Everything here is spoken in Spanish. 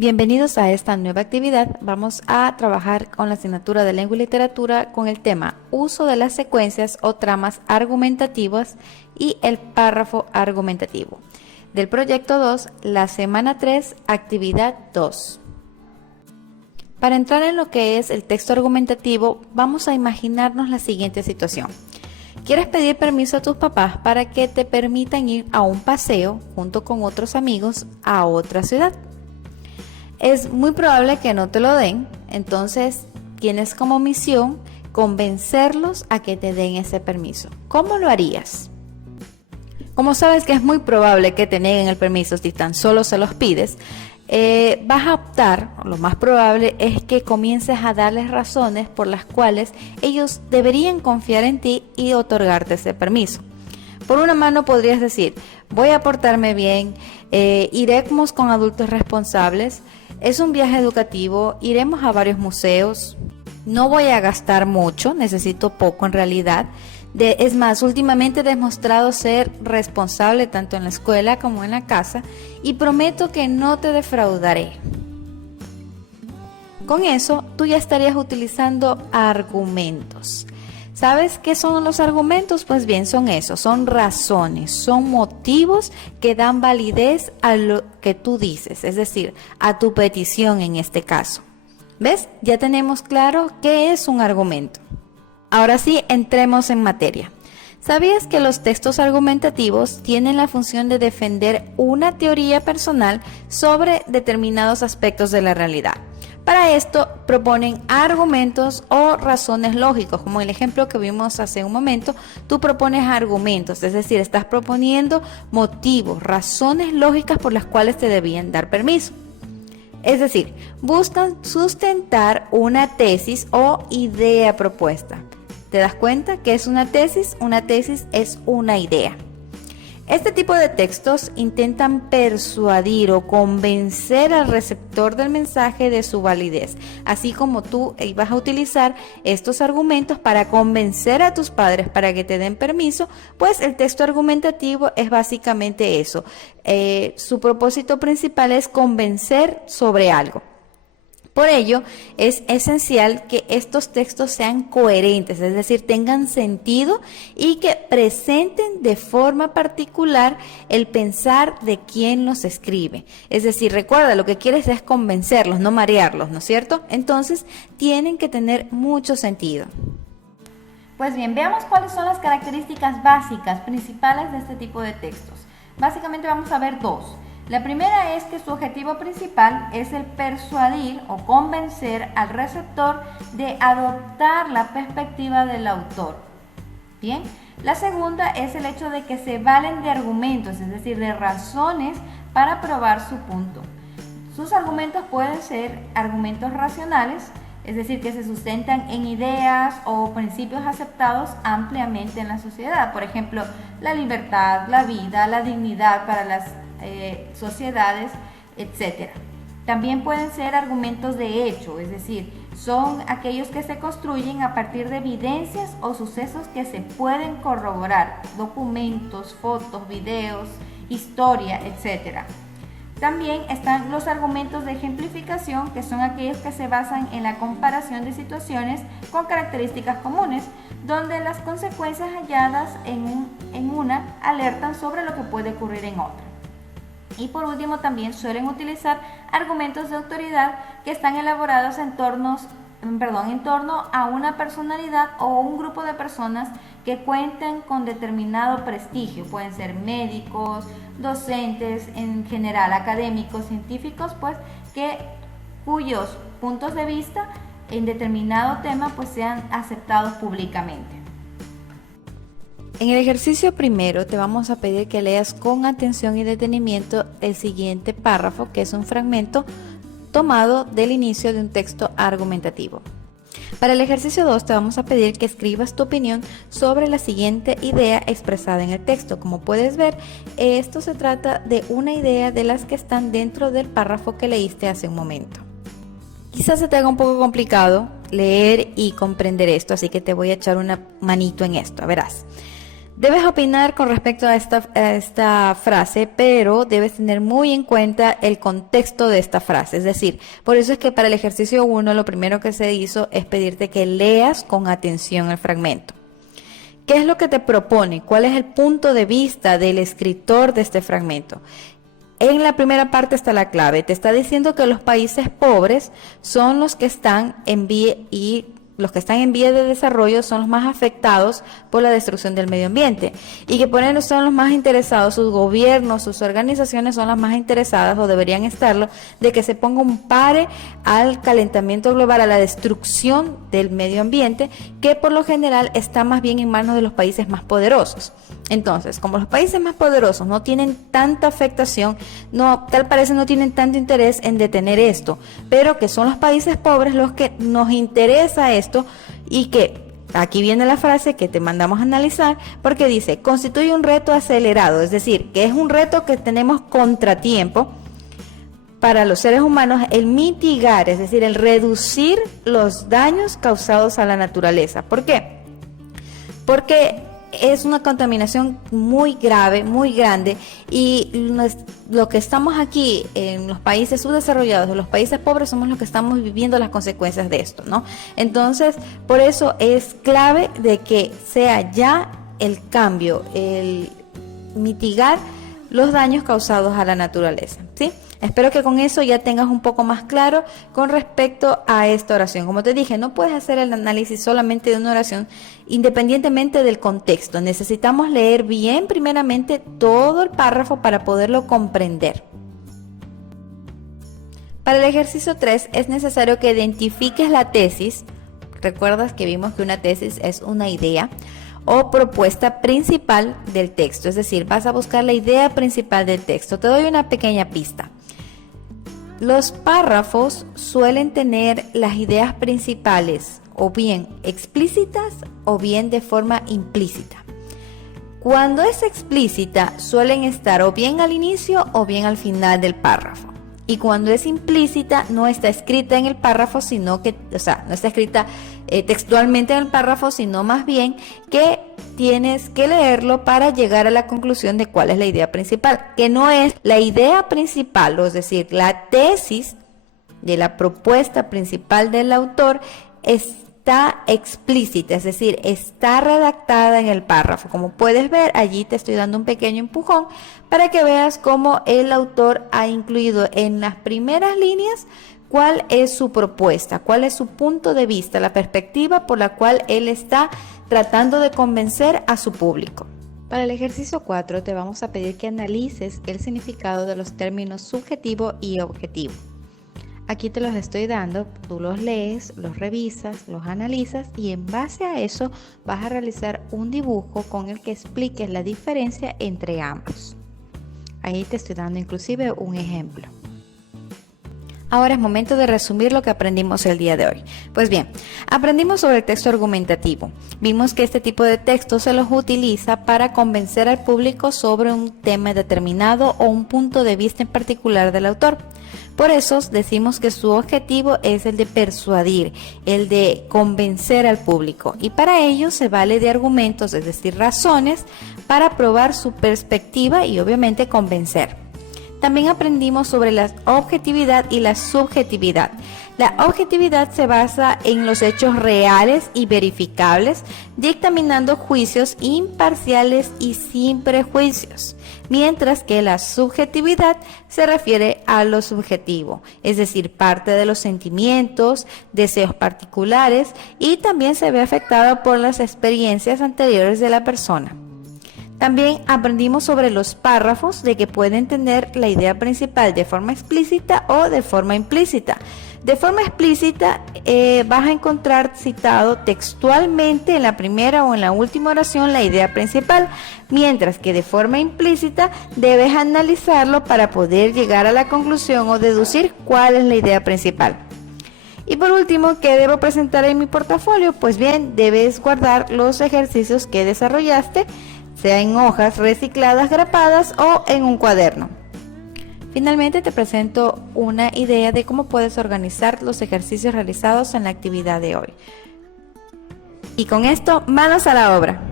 Bienvenidos a esta nueva actividad. Vamos a trabajar con la asignatura de Lengua y Literatura con el tema Uso de las secuencias o tramas argumentativas y el párrafo argumentativo. Del proyecto 2, la semana 3, actividad 2. Para entrar en lo que es el texto argumentativo, vamos a imaginarnos la siguiente situación. ¿Quieres pedir permiso a tus papás para que te permitan ir a un paseo junto con otros amigos a otra ciudad? Es muy probable que no te lo den, entonces tienes como misión convencerlos a que te den ese permiso. ¿Cómo lo harías? Como sabes que es muy probable que te nieguen el permiso si tan solo se los pides, vas a optar, lo más probable es que comiences a darles razones por las cuales ellos deberían confiar en ti y otorgarte ese permiso. Por una mano podrías decir, voy a portarme bien, iremos con adultos responsables, es un viaje educativo, iremos a varios museos, no voy a gastar mucho, necesito poco en realidad. Es más, últimamente he demostrado ser responsable tanto en la escuela como en la casa y prometo que no te defraudaré. Con eso, tú ya estarías utilizando argumentos. ¿Sabes qué son los argumentos? Pues bien, son esos, son razones, son motivos que dan validez a lo que tú dices, es decir, a tu petición en este caso. ¿Ves? Ya tenemos claro qué es un argumento. Ahora sí, entremos en materia. ¿Sabías que los textos argumentativos tienen la función de defender una teoría personal sobre determinados aspectos de la realidad? Para esto proponen argumentos o razones lógicos, como el ejemplo que vimos hace un momento. Tú propones argumentos, es decir, estás proponiendo motivos, razones lógicas por las cuales te debían dar permiso. Es decir, buscan sustentar una tesis o idea propuesta. ¿Te das cuenta qué es una tesis? Una tesis es una idea. Este tipo de textos intentan persuadir o convencer al receptor del mensaje de su validez, así como tú vas a utilizar estos argumentos para convencer a tus padres para que te den permiso, pues el texto argumentativo es básicamente eso. Su propósito principal es convencer sobre algo. Por ello, es esencial que estos textos sean coherentes, es decir, tengan sentido y que presenten de forma particular el pensar de quien los escribe. Es decir, recuerda, lo que quieres es convencerlos, no marearlos, ¿no es cierto? Entonces, tienen que tener mucho sentido. Pues bien, veamos cuáles son las características básicas, principales de este tipo de textos. Básicamente vamos a ver dos. La primera es que su objetivo principal es el persuadir o convencer al receptor de adoptar la perspectiva del autor. Bien, la segunda es el hecho de que se valen de argumentos, es decir, de razones para probar su punto. Sus argumentos pueden ser argumentos racionales, es decir, que se sustentan en ideas o principios aceptados ampliamente en la sociedad. Por ejemplo, la libertad, la vida, la dignidad para las sociedades, etc. También pueden ser argumentos de hecho, es decir, son aquellos que se construyen a partir de evidencias o sucesos que se pueden corroborar, documentos, fotos, videos, historia, etc. También están los argumentos de ejemplificación, que son aquellos que se basan en la comparación de situaciones con características comunes, donde las consecuencias halladas en una alertan sobre lo que puede ocurrir en otra. Y por último, también suelen utilizar argumentos de autoridad que están elaborados en torno a una personalidad o un grupo de personas que cuentan con determinado prestigio. Pueden ser médicos, docentes, en general académicos, científicos, pues cuyos puntos de vista en determinado tema pues sean aceptados públicamente. En el ejercicio primero te vamos a pedir que leas con atención y detenimiento el siguiente párrafo, que es un fragmento tomado del inicio de un texto argumentativo. Para el ejercicio 2 te vamos a pedir que escribas tu opinión sobre la siguiente idea expresada en el texto. Como puedes ver, esto se trata de una idea de las que están dentro del párrafo que leíste hace un momento. Quizás se te haga un poco complicado leer y comprender esto, así que te voy a echar una manito en esto, verás. Debes opinar con respecto a esta frase, pero debes tener muy en cuenta el contexto de esta frase. Es decir, por eso es que para el ejercicio 1 lo primero que se hizo es pedirte que leas con atención el fragmento. ¿Qué es lo que te propone? ¿Cuál es el punto de vista del escritor de este fragmento? En la primera parte está la clave. Te está diciendo que los países pobres son los que están en vía de desarrollo son los más afectados por la destrucción del medio ambiente y que por ende son los más interesados, sus gobiernos, sus organizaciones son las más interesadas o deberían estarlo, de que se ponga un pare al calentamiento global, a la destrucción del medio ambiente, que por lo general está más bien en manos de los países más poderosos. Entonces, como los países más poderosos no tienen tanta afectación, tal parece no tienen tanto interés en detener esto, pero que son los países pobres los que nos interesa esto y que aquí viene la frase que te mandamos a analizar porque dice, constituye un reto acelerado, es decir, que es un reto que tenemos contratiempo para los seres humanos el mitigar, es decir, el reducir los daños causados a la naturaleza. ¿Por qué? Porque es una contaminación muy grave, muy grande y lo que estamos aquí en los países subdesarrollados, en los países pobres, somos los que estamos viviendo las consecuencias de esto, ¿no? Entonces, por eso es clave de que sea ya el cambio, el mitigar los daños causados a la naturaleza, ¿sí? Espero que con eso ya tengas un poco más claro con respecto a esta oración. Como te dije, no puedes hacer el análisis solamente de una oración independientemente del contexto. Necesitamos leer bien primeramente todo el párrafo para poderlo comprender. Para el ejercicio 3 es necesario que identifiques la tesis. Recuerdas que vimos que una tesis es una idea o propuesta principal del texto, es decir, vas a buscar la idea principal del texto. Te doy una pequeña pista. Los párrafos suelen tener las ideas principales o bien explícitas o bien de forma implícita. Cuando es explícita suelen estar o bien al inicio o bien al final del párrafo. Y cuando es implícita no está escrita en el párrafo, sino que, no está escrita textualmente en el párrafo, sino más bien que tienes que leerlo para llegar a la conclusión de cuál es la idea principal, que no es la idea principal, es decir, la tesis de la propuesta principal del autor está explícita, es decir, está redactada en el párrafo. Como puedes ver, allí te estoy dando un pequeño empujón para que veas cómo el autor ha incluido en las primeras líneas cuál es su propuesta, cuál es su punto de vista, la perspectiva por la cual él está tratando de convencer a su público. Para el ejercicio 4 te vamos a pedir que analices el significado de los términos subjetivo y objetivo. Aquí te los estoy dando, tú los lees, los revisas, los analizas y en base a eso vas a realizar un dibujo con el que expliques la diferencia entre ambos. Ahí te estoy dando inclusive un ejemplo. Ahora es momento de resumir lo que aprendimos el día de hoy. Pues bien, aprendimos sobre el texto argumentativo. Vimos que este tipo de textos se los utiliza para convencer al público sobre un tema determinado o un punto de vista en particular del autor. Por eso decimos que su objetivo es el de persuadir, el de convencer al público. Y para ello se vale de argumentos, es decir, razones, para probar su perspectiva y obviamente convencer. También aprendimos sobre la objetividad y la subjetividad. La objetividad se basa en los hechos reales y verificables, dictaminando juicios imparciales y sin prejuicios, mientras que la subjetividad se refiere a lo subjetivo, es decir, parte de los sentimientos, deseos particulares y también se ve afectada por las experiencias anteriores de la persona. También aprendimos sobre los párrafos, de que pueden tener la idea principal de forma explícita o de forma implícita. De forma explícita vas a encontrar citado textualmente en la primera o en la última oración la idea principal, mientras que de forma implícita debes analizarlo para poder llegar a la conclusión o deducir cuál es la idea principal. Y por último, ¿qué debo presentar en mi portafolio? Pues bien, debes guardar los ejercicios que desarrollaste, sea en hojas recicladas, grapadas o en un cuaderno. Finalmente te presento una idea de cómo puedes organizar los ejercicios realizados en la actividad de hoy. Y con esto, manos a la obra.